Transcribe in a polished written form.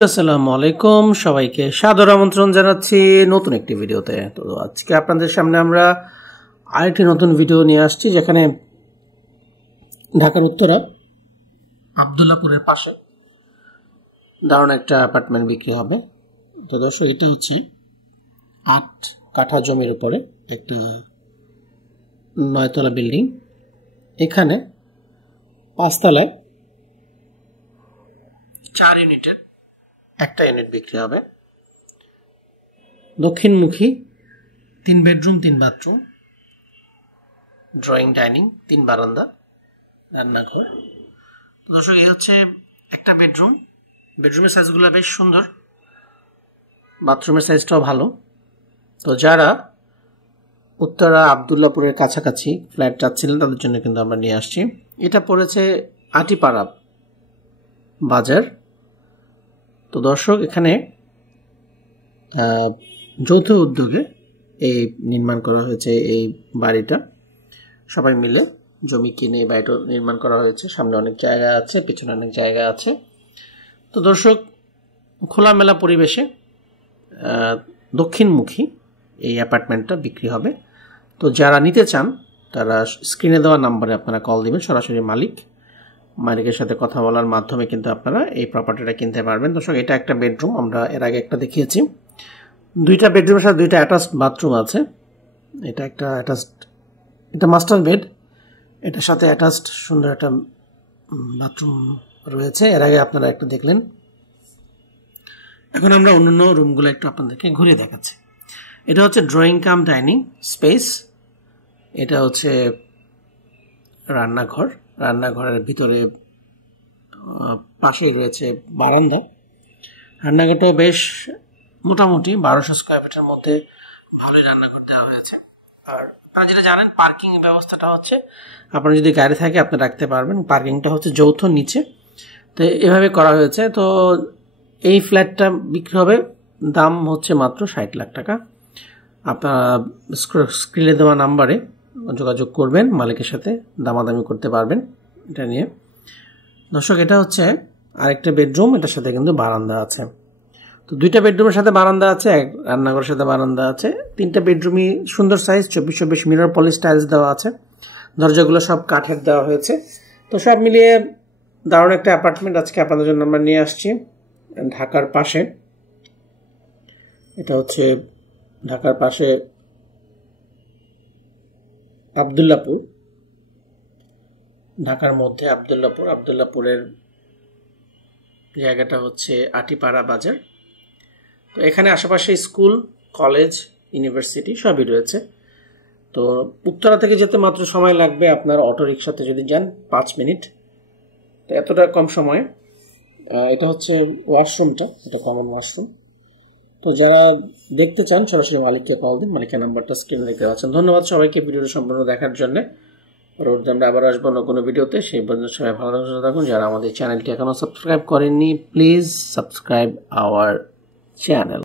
আসসালামু আলাইকুম, সবাইকে সাদর আমন্ত্রণ জানাচ্ছি নতুন একটি ভিডিওতে। তো আজকে আপনাদের সামনে আমরা আরেকটি নতুন ভিডিও নিয়ে আসছি, যেখানে ঢাকার উত্তরা আব্দুল্লাহপুরের পাশে দারুণ একটা অ্যাপার্টমেন্ট বিক্রি হবে। তো দর্শক, এটা হচ্ছে ৮ কাঠা জমির উপরে একটা ৯তলা বিল্ডিং। এখানে ৫ তলায় ৪ ইউনিটের একটা ইউনিট বিক্রি হবে। দক্ষিণমুখী, ৩ বেডরুম ৩ বাথরুম, ড্রয়িং ডাইনিং, ৩ বারান্দা, রান্নাঘর। দর্শক, এই হচ্ছে একটা বেডরুম। বেডরুমের সাইজগুলো বেশ সুন্দর, বাথরুমের সাইজটাও ভালো। তো যারা উত্তরা আব্দুল্লাহপুরের কাছাকাছি ফ্ল্যাট চাচ্ছিলেন, তাদের জন্য কিন্তু আমরা নিয়ে আসছি। এটা পড়েছে আটিপাড়া বাজার। তো দর্শক, এখানে যৌথ উদ্যোগে এই নির্মাণ করা হয়েছে। এই বাড়িটা সবাই মিলে জমি কিনে এই বাড়িটা নির্মাণ করা হয়েছে। সামনে অনেক জায়গা আছে, পিছনে অনেক জায়গা আছে। তো দর্শক, খোলামেলা পরিবেশে দক্ষিণমুখী এই অ্যাপার্টমেন্টটা বিক্রি হবে। তো যারা নিতে চান তারা স্ক্রিনে দেওয়া নাম্বারে আপনারা কল দিবেন। সরাসরি মালিকের সাথে কথা বলার মাধ্যমে কিন্তু আপনারা এই প্রপার্টিটা কিনতে পারবেন। দর্শক, এটা একটা বেডরুম, আমরা এর আগে একটা দেখিয়েছি। 2টা বেডরুমের সাথে 2টা অ্যাটাচড বাথরুম আছে। এটা একটা অ্যাটাচড, এটা মাস্টার বেড, এটার সাথে অ্যাটাচড সুন্দর একটা বাথরুম রয়েছে। এর আগে আপনারা একটা দেখলেন। এখন আমরা অন্যান্য রুমগুলো একটু আপনাদেরকে ঘুরে দেখাচ্ছি। এটা হচ্ছে ড্রয়িং কাম ডাইনিং স্পেস। এটা হচ্ছে রান্নাঘর। রান্নাঘরের ভিতরে পাশেই রয়েছে বারান্দা। রান্নাঘরটাও বেশ মোটামুটি 1200 স্কোয়ার ফিটের মধ্যে ভালোই রান্নাঘর দেওয়া হয়েছে। আর আপনারা যেটা জানেন, পার্কিং ব্যবস্থাটা হচ্ছে, আপনার যদি গাড়ি থাকে আপনি রাখতে পারবেন। পার্কিংটা হচ্ছে যৌথ নিচে। তো এভাবে করা হয়েছে। তো এই ফ্ল্যাটটা বিক্রি হবে, দাম হচ্ছে মাত্র 60 লাখ টাকা। আপনারা স্ক্রিনে দেওয়া নাম্বারে যোগাযোগ করবেন, মালিকের সাথে দামাদামি করতে পারবেন এটা নিয়ে। দর্শক, এটা হচ্ছে আরেকটা বেডরুম, এটার সাথে কিন্তু বারান্দা আছে। তো 2টা বেডরুমের সাথে বারান্দা আছে, এক রান্নাঘরের সাথে বারান্দা আছে। 3টা বেডরুমই সুন্দর সাইজ, 24 মিরর পলিশ টাইলস দেওয়া আছে। দরজাগুলো সব কাঠের দেওয়া হয়েছে। তো সব মিলিয়ে দারুণ একটা অ্যাপার্টমেন্ট আজকে আপনাদের জন্য আমরা নিয়ে আসছি ঢাকার পাশে। এটা হচ্ছে ঢাকার পাশে আব্দুল্লাহপুর, ঢাকার মধ্যে আব্দুল্লাহপুর। আব্দুল্লাহপুরের জায়গাটা হচ্ছে আটিপাড়া বাজার। তো এখানে আশেপাশে স্কুল, কলেজ, ইউনিভার্সিটি সবই রয়েছে। তো উত্তরা থেকে যেতে মাত্র সময় লাগবে আপনার অটো রিক্সাতে যদি যান 5 মিনিট। তো এতটা কম সময়ে। এটা হচ্ছে ওয়াশরুমটা, এটা কমন ওয়াশরুম। তো যারা দেখতে চান সরাসরি মালিককে কল দিন, মালিকের নাম্বারটা স্ক্রিনে দেখতে পাচ্ছেন। ধন্যবাদ সবাইকে ভিডিওটা সম্পূর্ণ দেখার জন্য। পরবর্তী আমরা আবার আসবো অন্য কোনো ভিডিওতে। সেই পর্যন্ত সবাই ভালো থাকুন। যারা আমাদের চ্যানেলটি এখনো সাবস্ক্রাইব করেননি, প্লিজ সাবস্ক্রাইব আওয়ার চ্যানেল।